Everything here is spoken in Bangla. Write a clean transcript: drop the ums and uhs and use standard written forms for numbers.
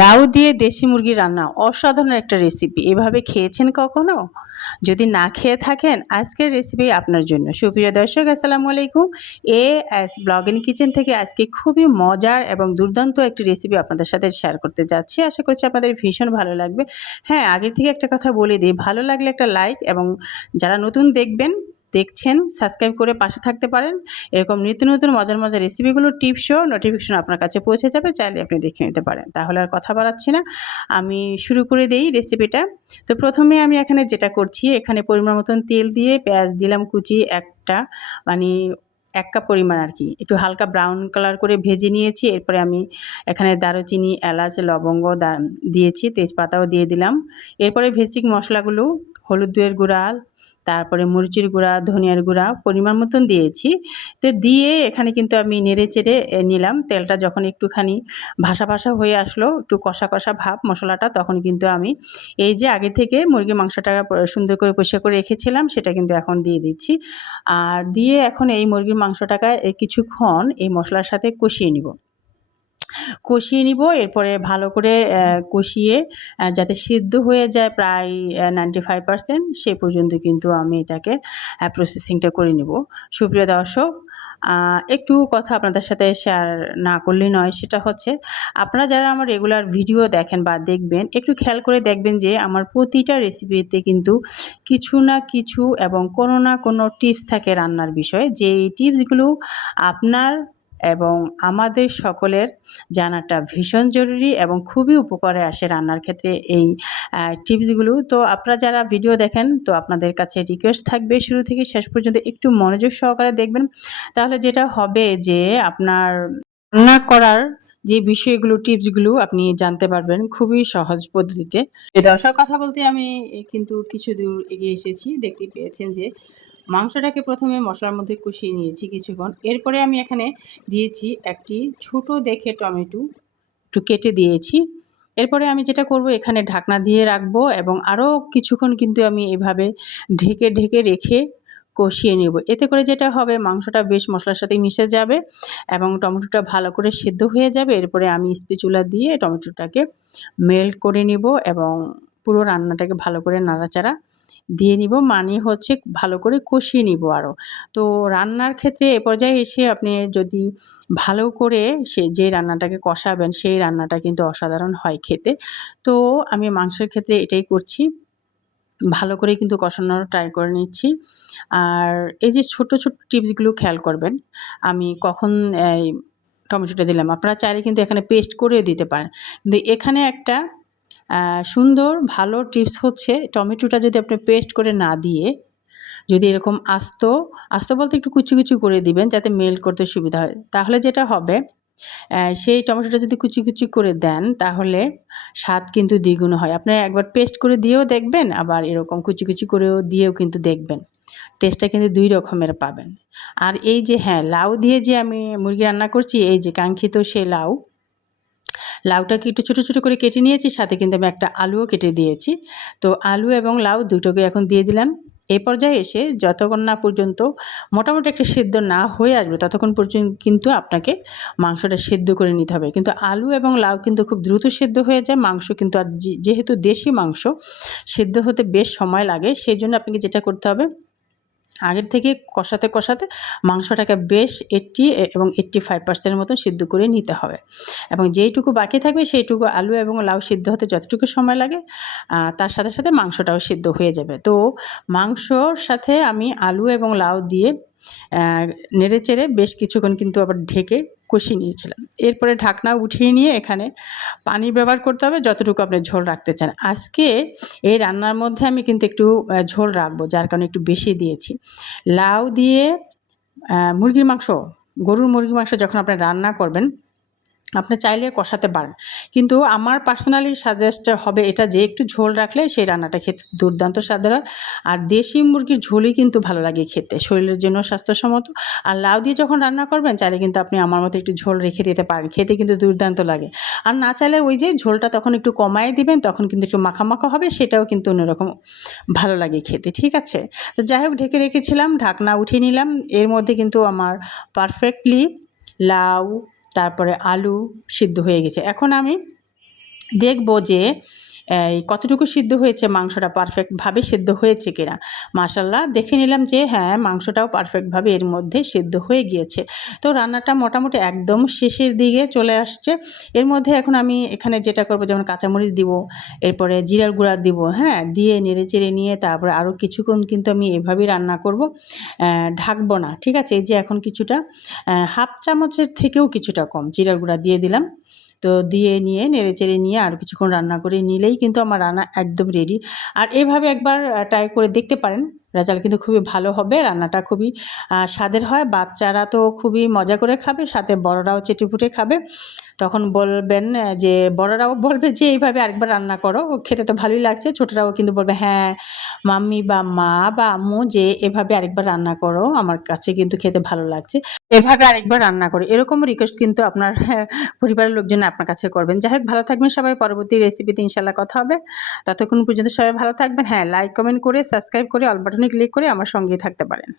লাউ দিয়ে দেশি মুরগি রান্না অসাধারণ একটা রেসিপি। এভাবে খেয়েছেন কখনো? যদি না খেয়ে থাকেন আজকের রেসিপি আপনার জন্য। সুপ্রিয় দর্শক আসসালামু আলাইকুম। এএস ব্লগ ইন কিচেন থেকে আজকে খুবই মজার এবং দুর্দান্ত একটি রেসিপি আপনাদের সাথে শেয়ার করতে যাচ্ছি। আশা করছি আপনাদের ভীষণ ভালো লাগবে। হ্যাঁ, আগে থেকে একটা কথা বলে দিই, ভালো লাগলে একটা লাইক এবং যারা নতুন দেখছেন সাবস্ক্রাইব করে পাশে থাকতে পারেন। এরকম নিত্য নতুন মজার মজার রেসিপিগুলো টিপসও নোটিফিকেশন আপনার কাছে পৌঁছে যাবে, চাইলে আপনি দেখে নিতে পারেন। তাহলে আর কথা বাড়াচ্ছি না, আমি শুরু করে দেই রেসিপিটা। তো প্রথমে আমি এখানে যেটা করছি, এখানে পরিমাণ মতন তেল দিয়ে পেঁয়াজ দিলাম কুচি একটা, মানে 1 কাপ পরিমাণ আর কি, একটু হালকা ব্রাউন কালার করে ভেজে নিয়েছি। এরপরে আমি এখানে দারুচিনি, এলাচ, লবঙ্গ দিয়েছি, তেজপাতাও দিয়ে দিলাম। এরপরে বেসিক মশলাগুলো হলুদের গুঁড়া, তারপরে মরিচের গুঁড়া, ধনিয়ার গুঁড়া পরিমাণ মতন দিয়েছি। তো দিয়ে এখানে কিন্তু আমি নেড়ে চেড়ে নিলাম। তেলটা যখন একটুখানি ভাসা ভাসা হয়ে আসলো, একটু কষা কষা ভাব মশলাটা, তখন কিন্তু আমি এই যে আগে থেকে মুরগির মাংসটা সুন্দর করে পরিষ্কার করে রেখেছিলাম সেটা কিন্তু এখন দিয়ে দিচ্ছি। আর দিয়ে এখন এই মুরগির মাংসটাকে কিছুক্ষণ এই মশলার সাথে কষিয়ে নিব। এরপরে ভালো করে কষিয়ে যাতে সিদ্ধ হয়ে যায় প্রায় 95% সেই পর্যন্ত কিন্তু আমি এটাকে প্রসেসিংটা করে নিব। সুপ্রিয় দর্শক, একটু কথা আপনাদের সাথে শেয়ার না করলেই নয়, সেটা হচ্ছে আপনারা যারা আমার রেগুলার ভিডিও দেখেন বা দেখবেন, একটু খেয়াল করে দেখবেন যে আমার প্রতিটা রেসিপিতে কিন্তু কিছু না কিছু এবং কোনো না কোনো টিপস থাকে রান্নার বিষয়ে, যে এই টিপসগুলো আপনার এবং আমাদের সকলের জানাটা ভীষণ জরুরি এবং খুবই উপকারে আসে রান্নার ক্ষেত্রে এই টিপসগুলো। তো আপনারা যারা ভিডিও দেখেন, তো আপনাদের কাছে রিকোয়েস্ট থাকবে শুরু থেকে শেষ পর্যন্ত একটু মনোযোগ সহকারে দেখবেন। তাহলে যেটা হবে যে আপনার রান্না করার যে বিষয়গুলো, টিপসগুলো আপনি জানতে পারবেন খুবই সহজ পদ্ধতিতে। দর্শক, কথা বলতে আমি কিন্তু কিছু দূর এগিয়ে এসেছি। দেখতে পেয়েছেন যে মাংসটাকে প্রথমে মশলার মধ্যে কষিয়ে নিয়েছি কিছুক্ষণ। এরপরে আমি এখানে দিয়েছি একটি ছোট দেখে টমেটো, একটু কেটে দিয়েছি। এরপরে আমি যেটা করব, এখানে ঢাকনা দিয়ে রাখবো এবং আরও কিছুক্ষণ কিন্তু আমি এভাবে ঢেকে ঢেকে রেখে কষিয়ে নেব। এতে করে যেটা হবে, মাংসটা বেশ মশলার সাথে মিশে যাবে এবং টমেটোটা ভালো করে সেদ্ধ হয়ে যাবে। এরপরে আমি স্প্যাচুলা দিয়ে টমেটোটাকে মেল্ট করে নিব এবং পুরো রান্নাটাকে ভালো করে নাড়াচাড়া দিয়ে নিব, মানে হচ্ছে ভালো করে কষিয়ে নিব আরও। তো রান্নার ক্ষেত্রে এ পর্যায়ে এসে আপনি যদি ভালো করে যে রান্নাটাকে কষাবেন, সেই রান্নাটা কিন্তু অসাধারণ হয় খেতে। তো আমি মাংসের ক্ষেত্রে এটাই করছি, ভালো করে কিন্তু কষানোর ট্রাই করে নিচ্ছি। আর এই যে ছোট ছোট টিপসগুলো খেয়াল করবেন, আমি কখন এই টমেটোটা দিলাম, আপনারা চাইলে কিন্তু এখানে পেস্ট করেও দিতে পারেন। কিন্তু এখানে একটা সুন্দর ভালো টিপস হচ্ছে, টমেটোটা যদি আপনি পেস্ট করে না দিয়ে যদি এরকম আস্ত আস্ত বলতে একটু কুচি কুচি করে দিবেন যাতে মেল্ট করতে সুবিধা হয়। তাহলে যেটা হবে, সেই টমেটোটা যদি কুচি কুচি করে দেন তাহলে স্বাদ কিন্তু দ্বিগুণ হয়। আপনি একবার পেস্ট করে দিয়েও দেখবেন, আবার এরকম কুচি কুচি করেও দিয়েও কিন্তু দেখবেন, টেস্টটা কিন্তু 2 রকমের পাবেন। আর এই যে হ্যাঁ, লাউ দিয়ে যে আমি মুরগি রান্না করছি, এই যে কাঙ্ক্ষিত সেই লাউটাকে একটু ছোটো ছোটো করে কেটে নিয়েছি, সাথে কিন্তু আমি একটা আলুও কেটে দিয়েছি। তো আলু এবং লাউ দুটোকে এখন দিয়ে দিলাম। এই পর্যায়ে এসে যতক্ষণ না পর্যন্ত মোটামুটি একটা সেদ্ধ না হয়ে আসবে, ততক্ষণ পর্যন্ত কিন্তু আপনাকে মাংসটা সেদ্ধ করে নিতে হবে। কিন্তু আলু এবং লাউ কিন্তু খুব দ্রুত সেদ্ধ হয়ে যায়, মাংস কিন্তু আর যেহেতু দেশি মাংস সেদ্ধ হতে বেশ সময় লাগে, সেই জন্য আপনাকে যেটা করতে হবে, আগের থেকে কষাতে কষাতে মাংসটাকে বেশ 80 এবং 85% মতো সিদ্ধ করে নিতে হবে এবং যেইটুকু বাকি থাকবে সেইটুকু আলু এবং লাউ সিদ্ধ হতে যতটুকু সময় লাগে তার সাথে সাথে মাংসটাও সিদ্ধ হয়ে যাবে। তো মাংসর সাথে আমি আলু এবং লাউ দিয়ে নেড়েচেড়ে বেশ কিছুক্ষণ কিন্তু আবার ঢেকে কষিয়ে নিয়েছিলাম। এরপরে ঢাকনা উঠিয়ে নিয়ে এখানে পানি ব্যবহার করতে হবে যতটুকু আপনি ঝোল রাখতে চান। আজকে এই রান্নার মধ্যে আমি কিন্তু একটু ঝোল রাখবো, যার কারণে একটু বেশি দিয়েছি। লাউ দিয়ে মুরগির মাংস, গরুর মুরগির মাংস যখন আপনি রান্না করবেন, আপনি চাইলে কষাতে পারেন, কিন্তু আমার পার্সোনালি সাজেস্ট হবে এটা যে একটু ঝোল রাখলে সেই রান্নাটা খেতে দুর্দান্ত স্বাদের হয়। আর দেশি মুরগির ঝোলই কিন্তু ভালো লাগে খেতে, শরীরের জন্য স্বাস্থ্যসম্মত। আর লাউ দিয়ে যখন রান্না করবেন, চাইলে কিন্তু আপনি আমার মতো একটু ঝোল রেখে দিতে পারেন, খেতে কিন্তু দুর্দান্ত লাগে। আর না চাইলে ওই যে ঝোলটা তখন একটু কমায় দিবেন, তখন কিন্তু একটু মাখা মাখা হবে, সেটাও কিন্তু অন্যরকম ভালো লাগে খেতে। ঠিক আছে, তো যাই হোক, ঢেকে রেখেছিলাম, ঢাকনা উঠিয়ে নিলাম। এর মধ্যে কিন্তু আমার পারফেক্টলি লাউ তারপরে আলু সিদ্ধ হয়ে গেছে। এখন আমি দেখব যে এই কতটুকু সিদ্ধ হয়েছে, মাংসটা পারফেক্টভাবে সিদ্ধ হয়েছে কিনা। মাশাআল্লাহ দেখে নিলাম যে হ্যাঁ, মাংসটাও পারফেক্টভাবে এর মধ্যে সিদ্ধ হয়ে গিয়েছে। তো রান্নাটা মোটামুটি একদম শেষের দিকে চলে আসছে। এর মধ্যে এখন আমি এখানে যেটা করব, যেমন কাঁচামরিচ দিব, এরপরে জিরার গুঁড়া দিব, হ্যাঁ, দিয়ে নেড়েচেড়ে নিয়ে তারপরে আরও কিছুক্ষণ কিন্তু আমি এভাবেই রান্না করব, ঢাকবো না। ঠিক আছে, এই যে এখন কিছুটা হাফ চামচের থেকেও কিছুটা কম জিরার গুঁড়া দিয়ে দিলাম। তো দিয়ে নিয়ে নেড়েচেড়ে নিয়ে আর কিছুক্ষণ রান্না করে নিলেই কিন্তু আমার রান্না একদম রেডি। আর এভাবে একবার ট্রাই করে দেখতে পারেন, রেজাল্ট কিন্তু খুবই ভালো হবে। রান্নাটা খুবই স্বাদের হয়, বাচ্চারা তো খুবই মজা করে খাবে, সাথে বড়রাও চেটেপুটে খাবে। তখন বলবেন যে, বড়রাও বলবে যে এইভাবে আরেকবার রান্না করো, খেতে তো ভালোই লাগছে। ছোটরাও কিন্তু বলবে হ্যাঁ মাম্মি বা মা বা আম্মু যে এভাবে আরেকবার রান্না করো, আমার কাছে কিন্তু খেতে ভালো লাগছে, এভাবে আরেকবার রান্না করো। এরকম রিকোয়েস্ট কিন্তু আপনার পরিবারের লোকজন আপনার কাছে করবেন। যাই হোক, ভালো থাকবেন সবাই। পরবর্তী রেসিপিতে ইনশাল্লাহ কথা হবে। ততক্ষণ পর্যন্ত সবাই ভালো থাকবেন। হ্যাঁ, লাইক কমেন্ট করে সাবস্ক্রাইব করে অল বাটনে ক্লিক করে আমার সঙ্গেই থাকতে পারেন।